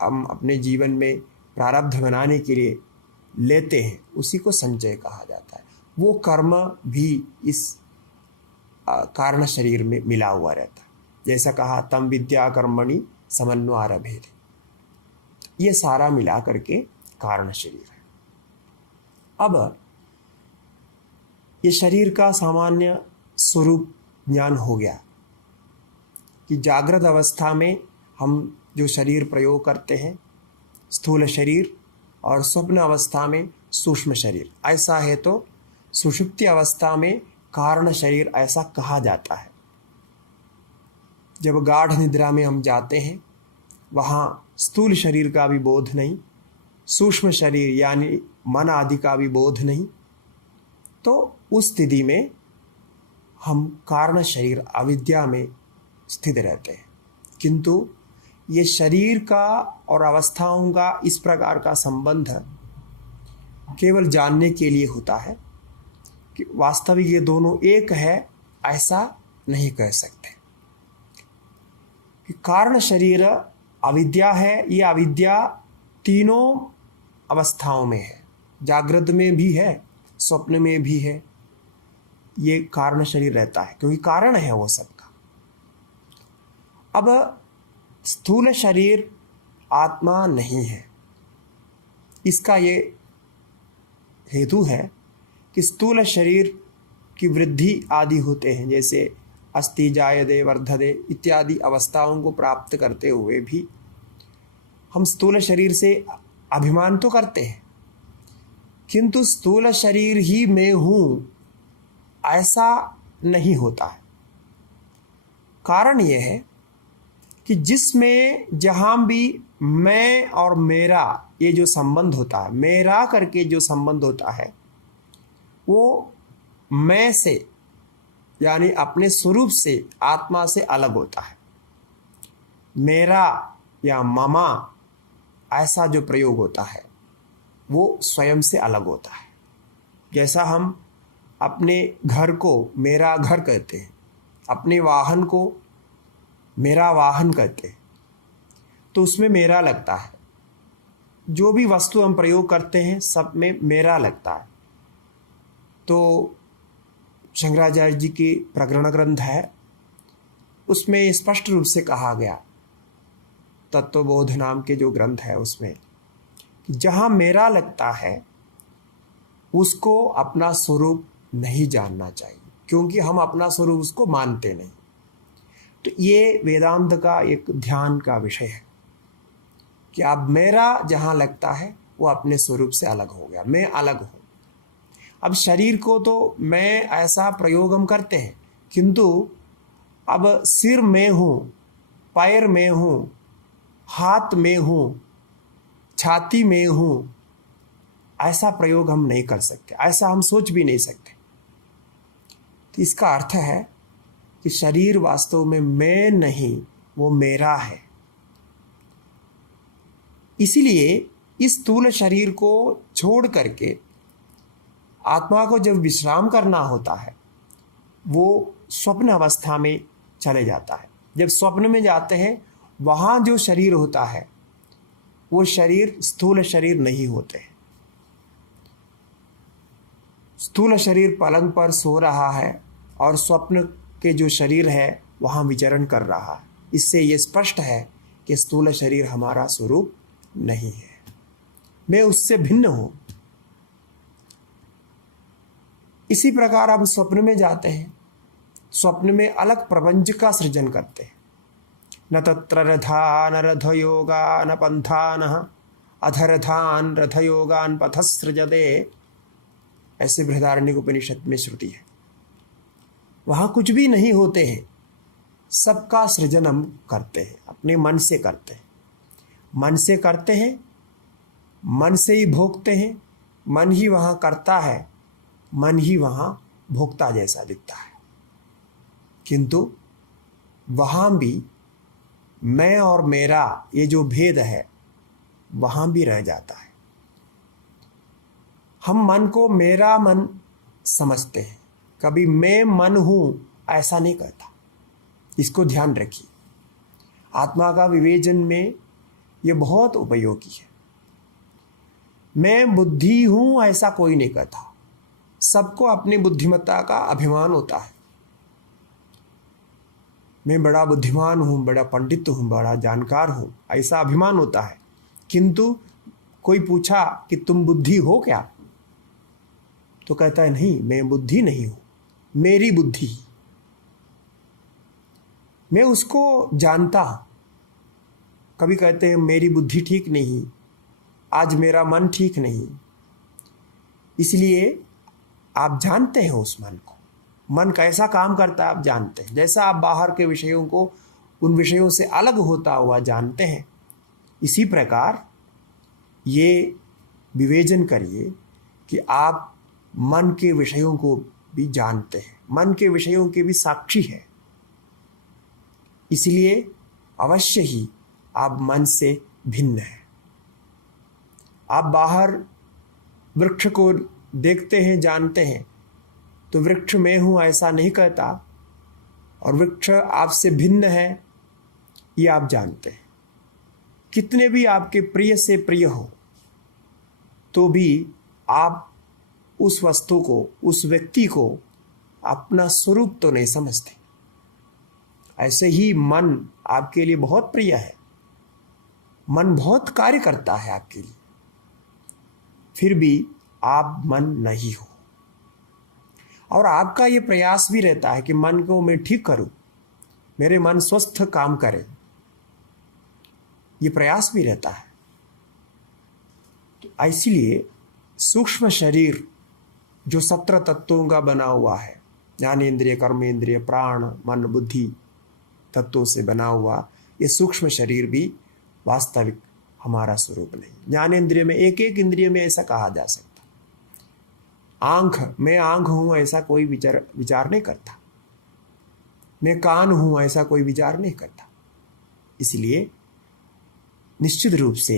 हम अपने जीवन में प्रारब्ध बनाने के लिए लेते हैं उसी को संचय कहा जाता है। वो कर्म भी इस कारण शरीर में मिला हुआ रहता है। जैसा कहा तम विद्या कर्मणि समन्वयारभेद, ये सारा मिला करके कारण शरीर है। अब ये शरीर का सामान्य स्वरूप ज्ञान हो गया कि जागृत अवस्था में हम जो शरीर प्रयोग करते हैं स्थूल शरीर, और स्वप्न अवस्था में सूक्ष्म शरीर। ऐसा है तो सुषुप्ति अवस्था में कारण शरीर ऐसा कहा जाता है। जब गाढ़ निद्रा में हम जाते हैं वहाँ स्थूल शरीर का भी बोध नहीं, सूक्ष्म शरीर यानी मन आदि का भी बोध नहीं, तो उस स्थिति में हम कारण शरीर अविद्या में स्थित रहते हैं। किंतु ये शरीर का और अवस्थाओं का इस प्रकार का संबंध केवल जानने के लिए होता है कि वास्तविक ये दोनों एक है ऐसा नहीं कह सकते। कि कारण शरीर अविद्या है, ये अविद्या तीनों अवस्थाओं में है, जागृत में भी है, स्वप्न में भी है, ये कारण शरीर रहता है क्योंकि कारण है वो सबका। अब स्थूल शरीर आत्मा नहीं है, इसका ये हेतु है कि स्थूल शरीर की वृद्धि आदि होते हैं, जैसे अस्ति जायते वर्धते इत्यादि अवस्थाओं को प्राप्त करते हुए भी हम स्थूल शरीर से अभिमान तो करते हैं, किंतु स्थूल शरीर ही मैं हूँ ऐसा नहीं होता है। कारण यह है कि जिसमें जहाँ भी मैं और मेरा ये जो संबंध होता है, मेरा करके जो संबंध होता है वो मैं से यानी अपने स्वरूप से आत्मा से अलग होता है। मेरा या ममा ऐसा जो प्रयोग होता है वो स्वयं से अलग होता है। जैसा हम अपने घर को मेरा घर कहते हैं, अपने वाहन को मेरा वाहन कहते हैं, तो उसमें मेरा लगता है। जो भी वस्तु हम प्रयोग करते हैं सब में मेरा लगता है। तो शंकराचार्य जी की प्रकरण ग्रंथ है, उसमें स्पष्ट रूप से कहा गया, तत्वबोध नाम के जो ग्रंथ है उसमें, जहाँ मेरा लगता है उसको अपना स्वरूप नहीं जानना चाहिए, क्योंकि हम अपना स्वरूप उसको मानते नहीं। तो ये वेदांत का एक ध्यान का विषय है कि अब मेरा जहाँ लगता है वो अपने स्वरूप से अलग हो गया, मैं अलग हूँ। अब शरीर को तो मैं ऐसा प्रयोग हम करते हैं, किंतु अब सिर में हूँ, पैर में हूँ, हाथ में हूँ, छाती में हूँ, ऐसा प्रयोग हम नहीं कर सकते, ऐसा हम सोच भी नहीं सकते। तो इसका अर्थ है कि शरीर वास्तव में मैं नहीं, वो मेरा है। इसीलिए इस स्थूल शरीर को छोड़ करके आत्मा को जब विश्राम करना होता है वो स्वप्न अवस्था में चले जाता है। जब स्वप्न में जाते हैं वहाँ जो शरीर होता है वो शरीर स्थूल शरीर नहीं होते हैं। स्थूल शरीर पलंग पर सो रहा है और स्वप्न के जो शरीर है वहाँ विचरण कर रहा है। इससे ये स्पष्ट है कि स्थूल शरीर हमारा स्वरूप नहीं है, मैं उससे भिन्न हूँ। इसी प्रकार अब स्वप्न में जाते हैं, स्वप्न में अलग प्रपंच का सृजन करते हैं। न तत्र रथा न रथयोगा न पंथा न अधरथान रथयोगान पथसृजते, ऐसे बृहदारण्यक उपनिषद में श्रुति है। वहाँ कुछ भी नहीं होते हैं, सबका सृजन हम करते हैं, अपने मन से करते हैं। मन से करते हैं, मन से ही भोगते हैं, मन ही वहाँ करता है, मन ही वहाँ भोक्ता जैसा दिखता है। किंतु वहाँ भी मैं और मेरा ये जो भेद है वहाँ भी रह जाता है। हम मन को मेरा मन समझते हैं, कभी मैं मन हूँ ऐसा नहीं कहता। इसको ध्यान रखिए, आत्मा का विवेचन में ये बहुत उपयोगी है। मैं बुद्धि हूं ऐसा कोई नहीं कहता। सबको अपनी बुद्धिमत्ता का अभिमान होता है। मैं बड़ा बुद्धिमान हूं, बड़ा पंडित हूं, बड़ा जानकार हूं, ऐसा अभिमान होता है। किंतु कोई पूछा कि तुम बुद्धि हो क्या, तो कहता है नहीं, मैं बुद्धि नहीं हूं, मेरी बुद्धि। मैं उसको जानता हूं। कभी कहते हैं मेरी बुद्धि ठीक नहीं, आज मेरा मन ठीक नहीं, इसलिए आप जानते हैं उस मन को, मन कैसा काम करता है आप जानते हैं। जैसा आप बाहर के विषयों को उन विषयों से अलग होता हुआ जानते हैं, इसी प्रकार ये विवेचन करिए कि आप मन के विषयों को भी जानते हैं, मन के विषयों के भी साक्षी है। इसलिए अवश्य ही आप मन से भिन्न हैं। आप बाहर वृक्ष को देखते हैं, जानते हैं, तो वृक्ष मैं हूं ऐसा नहीं कहता, और वृक्ष आपसे भिन्न है ये आप जानते हैं। कितने भी आपके प्रिय से प्रिय हो तो भी आप उस वस्तु को, उस व्यक्ति को अपना स्वरूप तो नहीं समझते। ऐसे ही मन आपके लिए बहुत प्रिय है, मन बहुत कार्य करता है आपके लिए, फिर भी आप मन नहीं हो। और आपका ये प्रयास भी रहता है कि मन को मैं ठीक करूं, मेरे मन स्वस्थ काम करे, ये प्रयास भी रहता है। तो इसीलिए सूक्ष्म शरीर जो 17 तत्वों का बना हुआ है, ज्ञानेंद्रिय, कर्मेंद्रिय, प्राण, मन, बुद्धि तत्वों से बना हुआ ये सूक्ष्म शरीर भी वास्तविक हमारा स्वरूप नहीं। ज्ञानेंद्रिय में एक एक इंद्रिय में ऐसा कहा जा सकता। आंख, मैं आंख हूं ऐसा कोई विचार नहीं करता। मैं कान हूं ऐसा कोई विचार नहीं करता। इसलिए निश्चित रूप से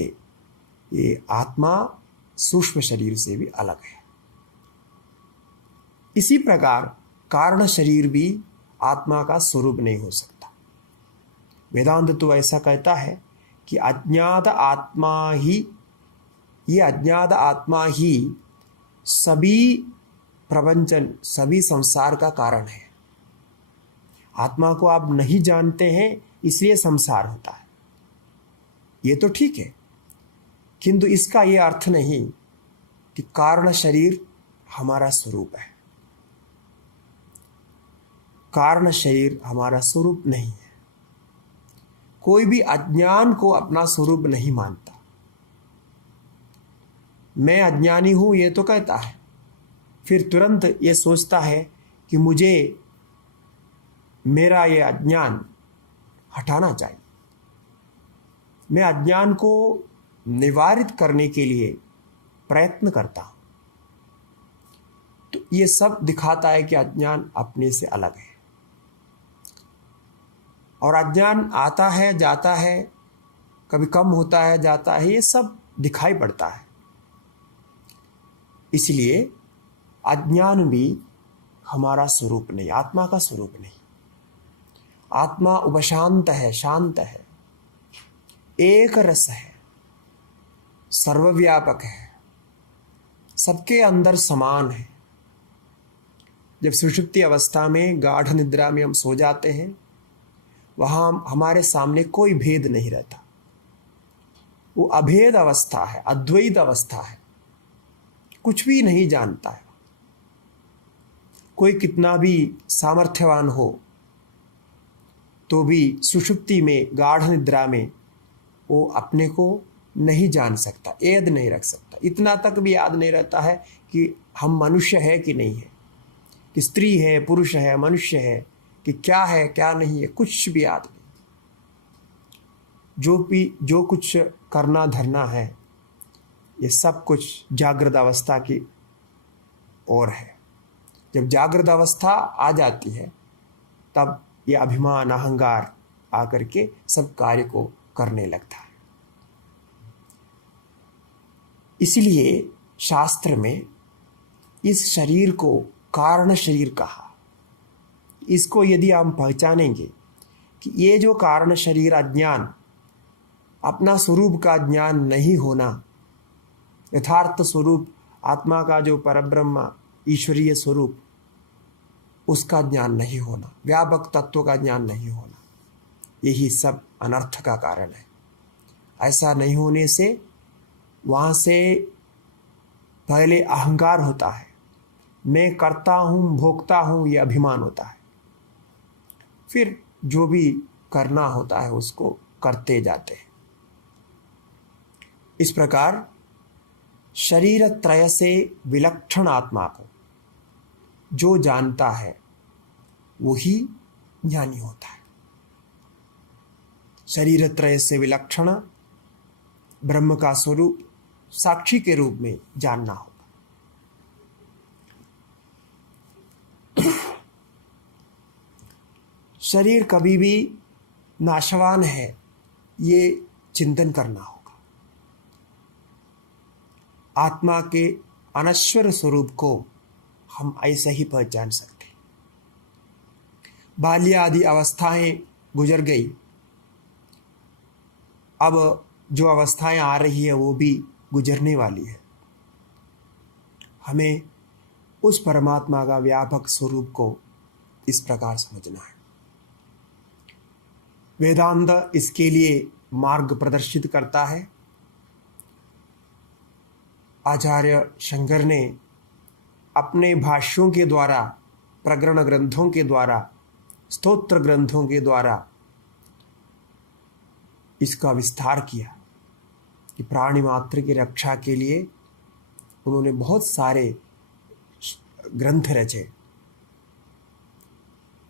ये आत्मा सूक्ष्म शरीर से भी अलग है। इसी प्रकार कारण शरीर भी आत्मा का स्वरूप नहीं हो सकता। वेदांत तो ऐसा कहता है कि अज्ञात आत्मा ही सभी प्रपंचन, सभी संसार का कारण है। आत्मा को आप नहीं जानते हैं इसलिए संसार होता है, ये तो ठीक है, किंतु इसका ये अर्थ नहीं कि कारण शरीर हमारा स्वरूप है। कारण शरीर हमारा स्वरूप नहीं है। कोई भी अज्ञान को अपना स्वरूप नहीं मानता। मैं अज्ञानी हूं ये तो कहता है, फिर तुरंत ये सोचता है कि मुझे मेरा ये अज्ञान हटाना चाहिए। मैं अज्ञान को निवारित करने के लिए प्रयत्न करता हूं। तो ये सब दिखाता है कि अज्ञान अपने से अलग है। और अज्ञान आता है, जाता है, कभी कम होता है, जाता है, ये सब दिखाई पड़ता है। इसलिए अज्ञान भी हमारा स्वरूप नहीं, आत्मा का स्वरूप नहीं। आत्मा उपशांत है, शांत है, एक रस है, सर्वव्यापक है, सबके अंदर समान है। जब सुषुप्ति अवस्था में, गाढ़ निद्रा में हम सो जाते हैं, वहां हमारे सामने कोई भेद नहीं रहता। वो अभेद अवस्था है, अद्वैत अवस्था है, कुछ भी नहीं जानता है। कोई कितना भी सामर्थ्यवान हो तो भी सुषुप्ति में, गाढ़ निद्रा में वो अपने को नहीं जान सकता, याद नहीं रख सकता। इतना तक भी याद नहीं रहता है कि हम मनुष्य है कि नहीं है, कि स्त्री है, पुरुष है, मनुष्य है, कि क्या है क्या नहीं है, कुछ भी याद नहीं। जो कुछ करना धरना है, ये सब कुछ जागृत अवस्था की ओर है। जब जागृत अवस्था आ जाती है तब ये अभिमान, अहंकार आकर के सब कार्य को करने लगता है। इसलिए शास्त्र में इस शरीर को कारण शरीर कहा। इसको यदि हम पहचानेंगे कि ये जो कारण शरीर अज्ञान, अपना स्वरूप का ज्ञान नहीं होना, यथार्थ स्वरूप आत्मा का जो परब्रह्म ईश्वरीय स्वरूप, उसका ज्ञान नहीं होना, व्यापक तत्व का ज्ञान नहीं होना, यही सब अनर्थ का कारण है। ऐसा नहीं होने से वहाँ से पहले अहंकार होता है, मैं करता हूँ, भोगता हूँ, ये अभिमान होता है। फिर जो भी करना होता है उसको करते जाते हैं। इस प्रकार शरीर त्रय से विलक्षण आत्मा को जो जानता है वही ज्ञानी होता है। शरीर त्रय से विलक्षण ब्रह्म का स्वरूप साक्षी के रूप में जानना होगा। शरीर कभी भी नाशवान है, ये चिंतन करना होगा। आत्मा के अनश्वर स्वरूप को हम ऐसे ही पहचान सकते हैं। बाल्य आदि अवस्थाएं गुजर गई, अब जो अवस्थाएं आ रही है वो भी गुजरने वाली है। हमें उस परमात्मा का व्यापक स्वरूप को इस प्रकार समझना है। वेदांत इसके लिए मार्ग प्रदर्शित करता है। आचार्य शंकर ने अपने भाष्यों के द्वारा, प्रकरण ग्रंथों के द्वारा, स्तोत्र ग्रंथों के द्वारा इसका विस्तार किया कि प्राणी मात्र की रक्षा के लिए उन्होंने बहुत सारे ग्रंथ रचे।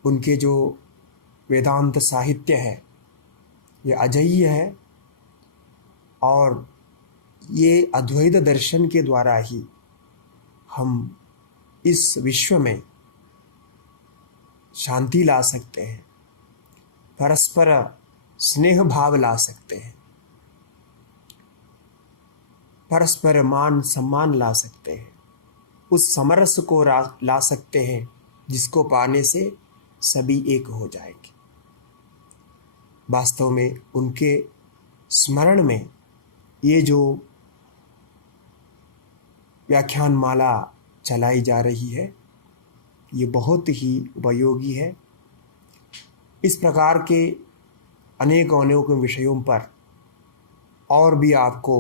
उनके जो वेदांत साहित्य है ये अजेय है और ये अद्वैत दर्शन के द्वारा ही हम इस विश्व में शांति ला सकते हैं, परस्पर स्नेह भाव ला सकते हैं, परस्पर मान सम्मान ला सकते हैं, उस समरस को ला सकते हैं जिसको पाने से सभी एक हो जाएंगे। वास्तव में उनके स्मरण में ये जो व्याख्यान माला चलाई जा रही है ये बहुत ही उपयोगी है। इस प्रकार के अनेक विषयों पर और भी आपको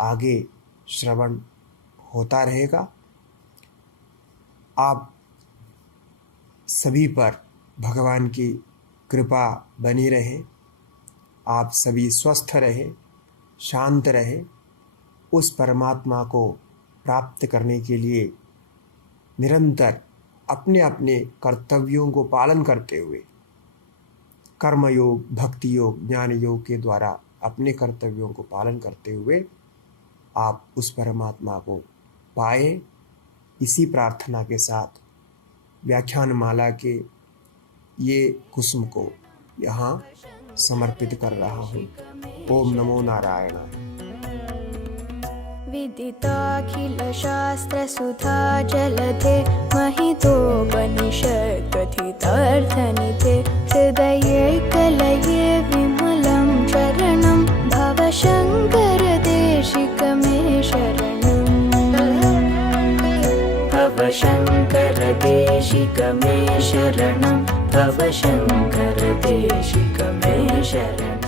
आगे श्रवण होता रहेगा। आप सभी पर भगवान की कृपा बनी रहे, आप सभी स्वस्थ रहे, शांत रहे। उस परमात्मा को प्राप्त करने के लिए निरंतर अपने अपने कर्तव्यों को पालन करते हुए कर्म योग, भक्ति योग, ज्ञान योग के द्वारा अपने कर्तव्यों को पालन करते हुए आप उस परमात्मा को पाए। इसी प्रार्थना के साथ व्याख्यान माला के ये कुसुम को यहाँ समर्पित कर रहा हूँ। ओम नमो नारायणाय। विदिताखिल शास्त्र सुधा जलधे महितोपनिषत् कथितार्थनिधे हृदये कलये विमलं शरणं भवशङ्कर देशिक मे शरणं भवशङ्कर देशिक मे शरणं भवशङ्कर देशिक मे शरणं।